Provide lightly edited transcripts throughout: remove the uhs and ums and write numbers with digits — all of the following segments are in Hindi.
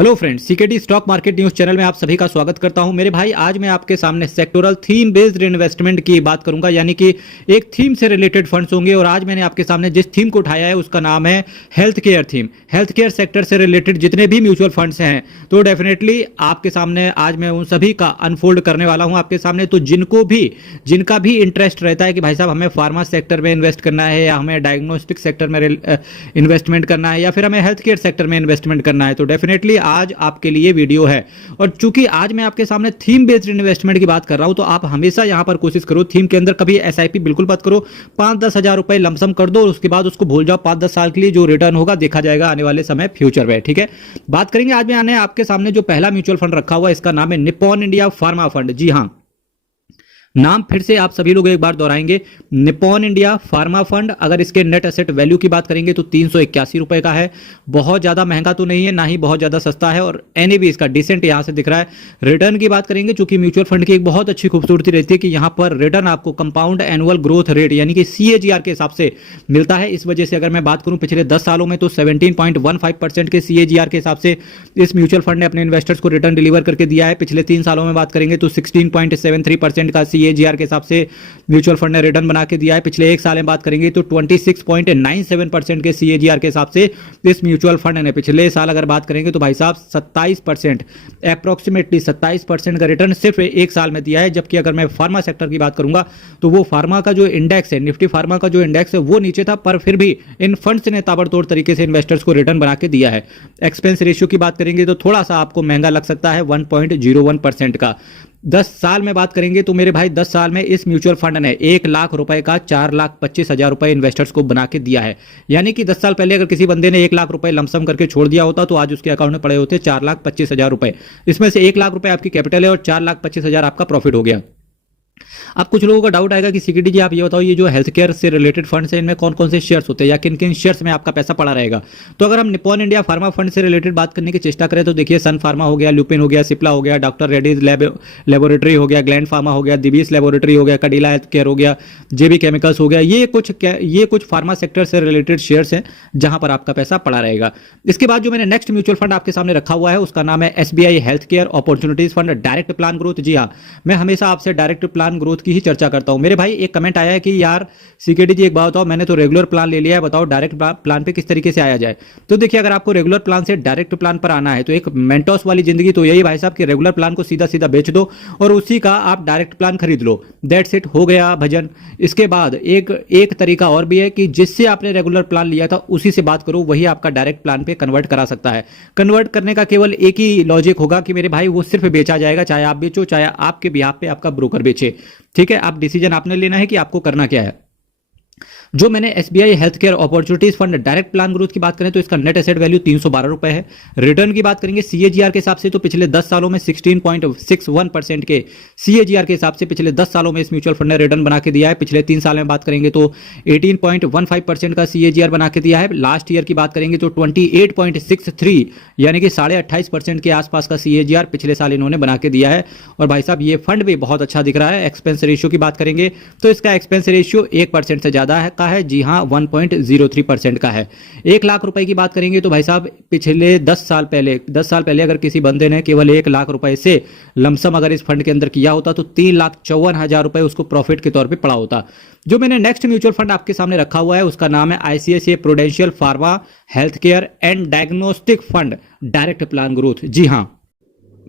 Hello friends, CKD stock market news channel में आप सभी का स्वागत करता हूं। मेरे भाई, आज मैं आपके सामने सेक्टोरल थीम बेस्ड इन्वेस्टमेंट की बात करूंगा, यानी कि एक थीम से रिलेटेड फंड्स होंगे। और आज मैंने आपके सामने जिस थीम को उठाया है उसका नाम है health care theme. Health care sector से रिलेटेड जितने भी म्यूचुअल फंड्स हैं, तो डेफिनेटली आपके सामने आज मैं उन सभी का अनफोल्ड करने वाला हूँ आपके सामने। तो जिनका भी इंटरेस्ट रहता है कि भाई साहब हमें फार्मा सेक्टर में इन्वेस्ट करना है, या हमें डायग्नोस्टिक सेक्टर में इन्वेस्टमेंट करना है, या फिर हमें हेल्थ केयर सेक्टर में इन्वेस्टमेंट करना है, तो डेफिनेटली आज आपके लिए वीडियो है। और चूंकि आज मैं आपके सामने थीम बेस्ड इन्वेस्टमेंट की बात कर रहा हूं, तो आप हमेशा यहां पर कोशिश करो थीम के अंदर कभी एसआईपी बिल्कुल मत करो। 5-10 हजार रुपए लमसम कर दो और उसके बाद उसको भूल जाओ। 5-10 साल के लिए जो रिटर्न होगा देखा जाएगा आने वाले समय फ्यूचर में। ठीक है, बात करेंगे आज मैंने आपके सामने जो पहला म्यूचुअल फंड रखा हुआ है, इसका नाम है निप्पॉन इंडिया फार्मा फंड। जी हां, नाम फिर से आप सभी लोग एक बार दोहराएंगे, निप्पॉन इंडिया फार्मा फंड। अगर इसके नेट एसेट वैल्यू की बात करेंगे तो 381 रुपए का है। बहुत ज्यादा महंगा तो नहीं है, ना ही बहुत ज्यादा सस्ता है, और एनएवी इसका डिसेंट यहां से दिख रहा है। रिटर्न की बात करेंगे, चूंकि म्यूचुअल फंड की एक बहुत अच्छी खूबसूरती रहती है कि यहां पर रिटर्न आपको कंपाउंड एनुअल ग्रोथ रेट यानी कि सीएजीआर के हिसाब से मिलता है। इस वजह से अगर मैं बात करूं पिछले 10 सालों में, तो 17.15% के सीएजीआर के हिसाब से इस म्यूचुअल फंड ने अपने इन्वेस्टर्स को रिटर्न डिलीवर करके दिया है। पिछले 3 सालों में बात करेंगे तो 16.73% का सीएजीआर के हिसाब से म्यूचुअल फंड ने रिटर्न बना के दिया है। पिछले एक साल में बात करेंगे तो 26.97% के सीएजीआर के हिसाब से इस म्यूचुअल फंड ने पिछले साल अगर बात करेंगे तो भाई साहब 27%, अप्रोक्सीमेटली 27% का रिटर्न सिर्फ एक साल में दिया है। जबकि अगर मैं फार्मा सेक्टर की बात करूंगा तो वो फार्मा का जो इंडेक्स है, निफ्टी फार्मा का जो इंडेक्स है, वो नीचे था, पर फिर भी इन फंड्स ने ताबड़तोड़ तरीके से इन्वेस्टर्स को रिटर्न बना के दिया है। एक्सपेंस रेशियो की बात करेंगे तो थोड़ा सा आपको महंगा लग सकता है, 1.01% का। 10 साल में बात करेंगे तो मेरे भाई 10 साल में इस म्यूचुअल फंड ने 1 लाख रुपए का 4,25,000 रुपए इन्वेस्टर्स को बना के दिया है। यानी कि 10 साल पहले अगर किसी बंदे ने 1 लाख रुपए लमसम करके छोड़ दिया होता तो आज उसके अकाउंट में पड़े होते 4,25,000 रुपए। इसमें से 1 लाख रुपए आपकी कैपिटल है और 4,25,000 आपका प्रॉफिट हो गया। अब कुछ लोगों का डाउट आएगा कि सीकेडी जी आप ये बताओ, ये जो हेल्थ केयर से रिलेटेड फंड्स हैं इनमें कौन कौन से शेयर्स होते हैं या किन किन शेयर्स में आपका पैसा पड़ा रहेगा। तो अगर हम निप्पॉन इंडिया फार्मा फंड से रिलेटेड बात करने की चेष्टा करें तो देखिए, सन फार्मा हो गया, लुपिन हो गया, सिप्ला हो गया, डॉक्टर रेड्डीज लेबोरेटरी हो गया, ग्लैंड फार्मा हो गया, दिवीस लेबोरेटरी हो गया, कडिला हेल्थ केयर हो गया, जेबी केमिकल्स हो गया। ये कुछ फार्मा सेक्टर से रिलेटेड शेयर्स हैं जहां पर आपका पैसा पड़ा रहेगा। इसके बाद जो मैंने नेक्स्ट म्यूचुअल फंड आपके सामने रखा हुआ है उसका नाम है SBI health care opportunities fund direct plan growth. जी हाँ, मैं हमेशा आपसे डायरेक्ट प्लान ग्रोथ की ही चर्चा करता हूं। मेरे भाई, एक कमेंट आया है कि यार सीकेडी जी एक बात बताओ, मैंने तो रेगुलर प्लान ले लिया है, बताओ डायरेक्ट प्लान पे किस तरीके से आया जाए। तो देखिए, अगर आपको रेगुलर प्लान से डायरेक्ट प्लान पर आना है तो एक मेंटोस वाली जिंदगी तो यही भाई साहब कि रेगुलर प्लान को सीधा सीधा बेच दो और उसी का आप डायरेक्ट प्लान खरीद लो। दैट्स इट, हो गया भजन। इसके बाद एक तरीका और भी है कि जिससे आपने रेगुलर प्लान लिया था उसी से बात करो, वही आपका डायरेक्ट प्लान पे कन्वर्ट करा सकता है। कन्वर्ट करने का केवल एक ही लॉजिक होगा कि मेरे भाई वो सिर्फ बेचा जाएगा, चाहे आप बेचो चाहे आपके बिहाफ पे आपका ब्रोकर बेचे। ठीक है, आप डिसीजन आपने लेना है कि आपको करना क्या है। जो मैंने SBI health care opportunities fund direct plan growth की बात करें तो इसका नेट एसेट वैल्यू 312 रुपए है। रिटर्न की बात करेंगे सीएजीआर के हिसाब से तो पिछले 10 सालों में 16.61% के सीएजीआर के हिसाब से पिछले 10 सालों में इस म्यूचुअल फंड ने रिटर्न बना के दिया है। पिछले 3 साल में बात करेंगे तो 18.15% का सीएजीआर बना के दिया है। लास्ट ईयर की बात करेंगे तो 28.63 यानी कि 28.5% के आसपास का सीएजीआर पिछले साल इन्होंने बना के दिया है। और भाई साहब, ये फंड भी बहुत अच्छा दिख रहा है। एक्सपेंस रेशियो की बात करेंगे तो इसका एक्सपेंस रेशियो 1% से ज्यादा है का है। जी हां, 1.03% का है। 1 लाख रुपए की बात करेंगे तो भाई साहब पिछले 10 साल पहले अगर किसी बंदे ने केवल 1 लाख रुपए से लमसम अगर इस फंड के अंदर किया होता तो 3,54,000 रुपए उसको प्रॉफिट के तौर पे पड़ा होता। जो मैंने नेक्स्ट म्यूचुअल फंड आपके सामने रखा हुआ है उसका नाम है ICICI Prudential pharma health care and diagnostic fund direct plan growth. जी हां,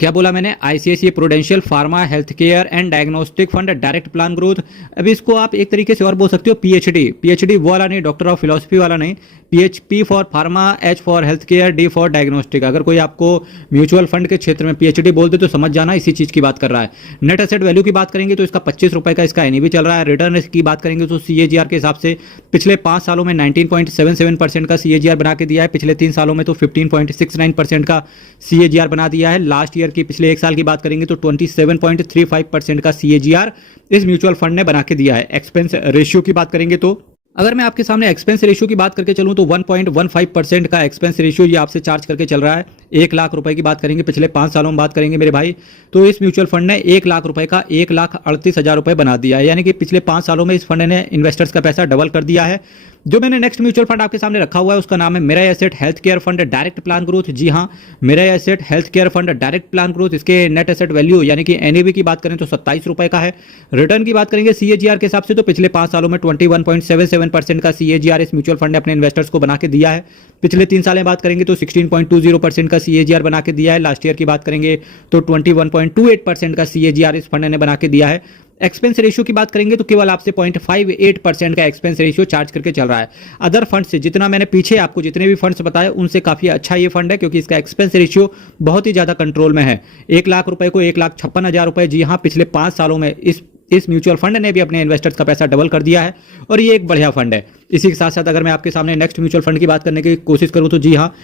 क्या बोला मैंने? ICICI Prudential pharma health care and diagnostic fund direct plan growth. अभी इसको आप एक तरीके से और बोल सकते हो पीएचडी वो वाला नहीं, डॉक्टर ऑफ फिलोसफी वाला नहीं। P for pharma, H for health care, D for diagnostic. अगर कोई आपको म्यूचुअल फंड के क्षेत्र में पीएचडी बोल दे तो समझ जाना इसी चीज की बात कर रहा है। नेट एसेट वैल्यू की बात करेंगे तो इसका 25 रुपए का इसका एनईवी चल रहा है। रिटर्न की बात करेंगे तो सीएजीआर के हिसाब से पिछले 5 सालों में 19.77% का सीएजीआर बना के दिया है। पिछले 3 सालों में तो 15.69% का सीएजीआर बना दिया है। लास्ट ईयर की पिछले एक साल की बात करेंगे तो 27.35% का सीएजीआर इस म्यूचुअल फंड ने बना के दिया है। एक्सपेंस रेशियो की बात करेंगे तो अगर मैं आपके सामने एक्सपेंस रेशियो की बात करके चलूं तो 1.15% का एक्सपेंस रेशियो ये आपसे चार्ज करके चल रहा है। 1 लाख रुपए की बात करेंगे पिछले 5 सालों में बात करेंगे मेरे भाई, तो इस म्यूचुअल फंड ने 1 लाख रुपए का 1,38,000 रुपए बना दिया है। यानी कि पिछले 5 सालों में इस फंड ने इन्वेस्टर्स का पैसा डबल कर दिया है। जो मैंने नेक्स्ट म्यूचुअल फंड आपके सामने रखा हुआ है उसका नाम है Mirae asset health care fund direct plan growth. जी हाँ, Mirae asset health care fund direct plan growth. इसके नेट एसेट वैल्यू यानी कि एनएवी की बात करें तो 27 रुपए का है। रिटर्न की बात करेंगे सीएजीआर के हिसाब से तो पिछले 5 सालों में 21.77% का सीएजीआर इस म्यूचुअल फंड ने अपने इन्वेस्टर्स को बना के दिया है। पिछले 3 साल में बात करेंगे तो 16.20% का सीएजीआर बना के दिया है। लास्ट ईयर की बात करेंगे तो 21.28% का सीएजीआर इस फंड ने बना के दिया है। एक्सपेंस रेशियो की बात करेंगे तो केवल आपसे 0.58% का एक्सपेंस रेशियो चार्ज करके चल रहा है। अदर फंड से जितना मैंने पीछे आपको जितने भी फंड्स बताए उनसे काफी अच्छा ये फंड है, क्योंकि इसका एक्सपेंस रेशियो बहुत ही ज्यादा कंट्रोल में है। 1 लाख रुपए को 1,56,000 रुपए, जी हाँ, पिछले 5 सालों में इस म्यूचुअल फंड ने भी अपने इन्वेस्टर्स का पैसा डबल कर दिया है और ये एक बढ़िया फंड है। इसी के साथ साथ अगर मैं आपके सामने नेक्स्ट म्यूचुअल फंड की बात करने की कोशिश करूं तो जी हाँ,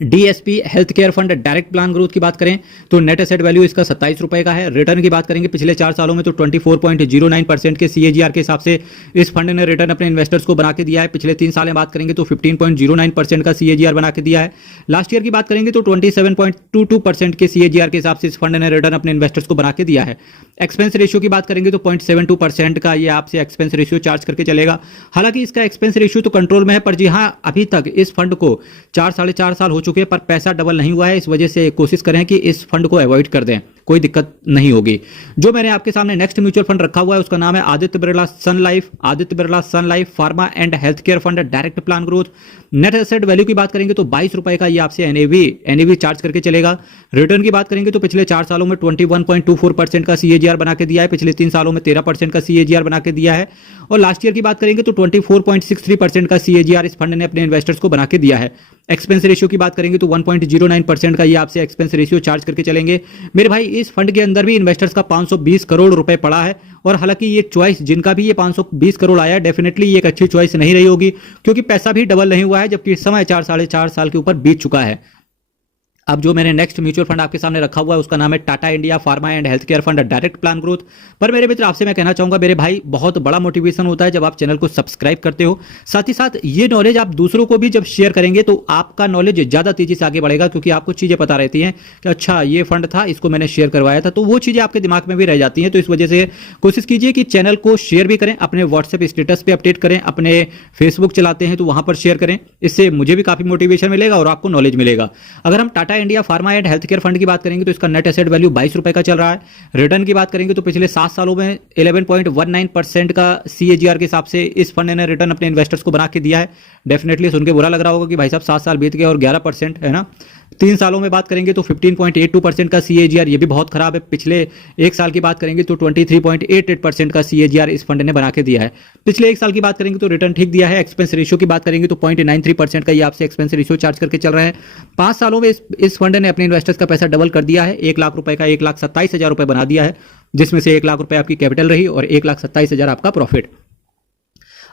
DSP health care fund direct plan growth की बात करें तो नेट एसेट वैल्यू इसका 27 रुपए का है। रिटर्न की बात करेंगे पिछले 4 सालों में तो 24.09% के सीएजीआर के हिसाब से इस फंड ने रिटर्न अपने इन्वेस्टर्स को बना के दिया है। पिछले 3 साल में बात करेंगे तो 15.09% का सीएजीआर बना के दिया है। लास्ट ईयर की बात करेंगे तो 27.22% के सीएजीआर के हिसाब से इस फंड ने रिटर्न अपने इन्वेस्टर्स को बना के दिया है। एक्सपेंस रेशियो की बात करेंगे तो 0.72% का ये आपसे एक्सपेंस रेशियो चार्ज करके चलेगा। हालांकि इसका एक्सपेंस रेशियो तो कंट्रोल में है, पर जी हाँ, अभी तक इस फंड को 4-4.5 साल हो चुके पर पैसा डबल नहीं हुआ है। इस वजह से कोशिश करें कि इस फंड को अवॉइड कर दें, कोई दिक्कत नहीं होगी। जो मैंने आपके सामने नेक्स्ट म्यूचुअल फंड रखा हुआ है उसका नाम है Aditya Birla Sun Life pharma and health care fund direct plan growth. Net asset value की बात करेंगे तो 22 रुपए का ये आपसे एनएवी चार्ज करके चलेगा। रिटर्न की बात करेंगे तो पिछले 4 सालों में 21.24% का सीएजीआर बना के दिया है। पिछले 3 सालों में 13% का सीएजीआर बना के दिया है। और लास्ट ईयर की बात करेंगे तो 24.63% का सीएजीआर इस फंड ने अपने इन्वेस्टर्स को बना के दिया है। एक्सपेंस रेशियो की बात करेंगे तो 1.09% का ये आपसे एक्सपेंस रेशियो चार्ज करके चलेंगे। मेरे भाई, इस फंड के अंदर भी इन्वेस्टर्स का 520 करोड़ रुपए पड़ा है और हालांकि ये चॉइस जिनका भी ये 520 करोड़ आया है डेफिनेटली ये एक अच्छी चॉइस नहीं रही होगी, क्योंकि पैसा भी डबल नहीं हुआ है, जबकि इस समय 4-4.5 साल के ऊपर बीत चुका है। अब जो मैंने नेक्स्ट म्यूचुअल फंड आपके सामने रखा हुआ है उसका नाम है Tata India pharma and health care fund direct plan growth. पर मेरे मित्र, आपसे मैं कहना चाहूंगा मेरे भाई, बहुत बड़ा मोटिवेशन होता है जब आप चैनल को सब्सक्राइब करते हो। साथ ही साथ ये नॉलेज आप दूसरों को भी जब शेयर करेंगे तो आपका नॉलेज ज्यादा तेजी से आगे बढ़ेगा, क्योंकि आपको चीजें पता रहती हैं कि अच्छा ये फंड था, इसको मैंने शेयर करवाया था, तो वो चीजें आपके दिमाग में भी रह जाती हैं। तो इस वजह से कोशिश कीजिए कि चैनल को शेयर भी करें, अपने व्हाट्सएप स्टेटस पे अपडेट करें, अपने फेसबुक चलाते हैं तो वहां पर शेयर करें। इससे मुझे भी काफी मोटिवेशन मिलेगा और आपको नॉलेज मिलेगा। अगर हम Tata India pharma and health care fund की बात करेंगे तो इसका नेट एसेट वैल्यू 22 रुपए का चल रहा है। रिटर्न की बात करेंगे तो पिछले 7 सालों में 11.19% का सीएजीआर के हिसाब से इस फंड ने रिटर्न अपने इन्वेस्टर्स को बना के दिया है। डेफिनेटली सुन के बुरा लग रहा होगा कि भाई साहब 7 साल बीत गए और 11% है ना। 3 सालों में बात करेंगे तो 15.82% का सीएजीआर, ये भी बहुत खराब है। पिछले 1 साल की बात करेंगे तो 23.88% का सीएजीआर इस फंड ने बना के दिया है। पिछले 1 साल की बात करेंगे तो रिटर्न ठीक दिया है। एक्सपेंस रेशियो की बात करेंगे तो 0.93% का ये आपसे एक्सपेंस रेशियो चार्ज करके चल रहे हैं। 5 सालों में इस फंड ने अपने इन्वेस्टर्स का पैसा डबल कर दिया है। 1 लाख रुपए का 1,27,000 रुपए बना दिया है, जिसमें से 1 लाख रुपए आपकी कैपिटल रही और 1,27,000 आपका प्रॉफिट।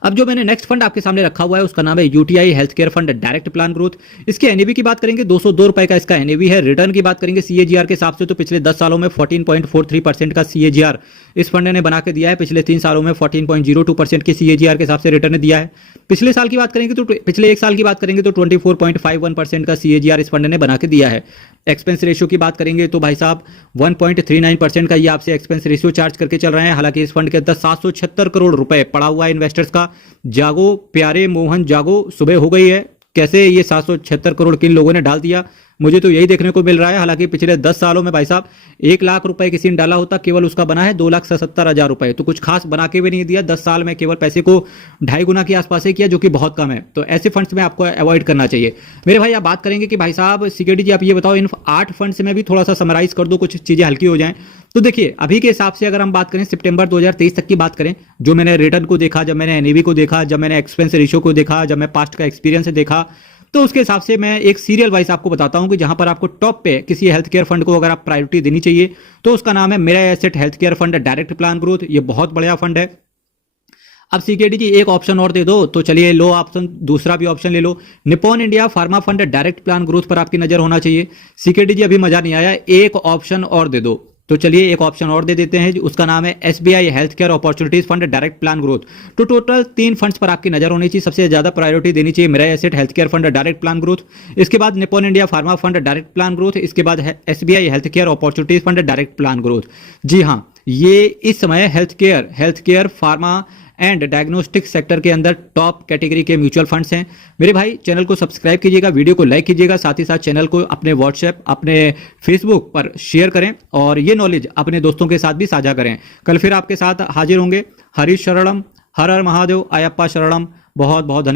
अब जो मैंने नेक्स्ट फंड आपके सामने रखा हुआ है उसका नाम है UTI health care fund direct plan growth. इसके एनएवी की बात करेंगे 202 रुपए का इसका एनएवी है। रिटर्न की बात करेंगे सीएजीआर के हिसाब से तो पिछले 10 सालों में 14.43% का सीएजीआर इस फंड ने बना के दिया है। पिछले 3 सालों में 14.02% के सीएजीआर के हिसाब से रिटर्न दिया है। पिछले साल की बात करेंगे तो पिछले 1 साल की बात करेंगे तो 24.51% का सीएजीआर इस फंड ने बना के दिया है। एक्सपेंस रेशियो की बात करेंगे तो भाई साहब 1.39% का ये आपसे एक्सपेंस रेशियो चार्ज करके चल रहे हैं। हालांकि इस फंड के अंदर 776 करोड़ रुपए पड़ा हुआ है इन्वेस्टर्स का। जागो प्यारे मोहन जागो, सुबह हो गई है। कैसे ये 776 करोड़ किन लोगों ने डाल दिया, मुझे तो यही देखने को मिल रहा है। हालांकि पिछले 10 सालों में भाई साहब 1 लाख रुपए किसी ने डाला होता, केवल उसका बना है 2,77,000 रुपए। तो कुछ खास बना के भी नहीं दिया। 10 साल में केवल पैसे को 2.5 गुना के आसपास ही किया, जो कि बहुत कम है। तो ऐसे फंड्स में आपको अवॉइड करना चाहिए। मेरे भाई, आप बात करेंगे कि भाई साहब सिक्योरिटी जी आप ये बताओ इन 8 फंड्स में भी थोड़ा सा समराइज कर दो, कुछ चीजें हल्की हो जाएं। तो देखिए, अभी के हिसाब से अगर हम बात करें सितंबर 2023 तक की बात करें, जो मैंने रिटर्न को देखा, जब मैंने एनएवी को देखा, जब मैंने एक्सपेंस रेशियो को देखा, जब मैं पास्ट का एक्सपीरियंस देखा, तो उसके हिसाब से मैं एक सीरियल वाइज आपको बताता हूं कि जहां पर आपको टॉप पे किसी हेल्थ केयर फंड को अगर आप प्रायोरिटी देनी चाहिए तो उसका नाम है Mirae asset health care fund direct plan growth. ये बहुत बढ़िया फंड है। अब सीकेडी जी एक ऑप्शन और दे दो, तो चलिए लो ऑप्शन, दूसरा भी ऑप्शन ले लो। Nippon India pharma fund direct plan growth पर आपकी नजर होना चाहिए। सीकेडी जी अभी मजा नहीं आया, एक ऑप्शन और दे दो। तो चलिए एक ऑप्शन और दे देते हैं, उसका नाम है SBI health care opportunities fund direct plan growth. तो टोटल 3 फंड्स पर आपकी नजर होनी चाहिए। सबसे ज्यादा प्रायोरिटी देनी चाहिए Mirae asset health care fund direct plan growth, इसके बाद Nippon India pharma fund direct plan growth, इसके बाद है SBI health care opportunities fund direct plan growth. जी हाँ, ये इस समय health care pharma and diagnostic sector के अंदर टॉप कैटेगरी के म्यूचुअल फंड्स हैं। मेरे भाई चैनल को सब्सक्राइब कीजिएगा, वीडियो को लाइक कीजिएगा, साथ ही साथ चैनल को अपने व्हाट्सएप, अपने फेसबुक पर शेयर करें और ये नॉलेज अपने दोस्तों के साथ भी साझा करें। कल फिर आपके साथ हाजिर होंगे। हरीश शरणम, हर हर महादेव, अयप्पा शरणम। बहुत बहुत धन्यवाद।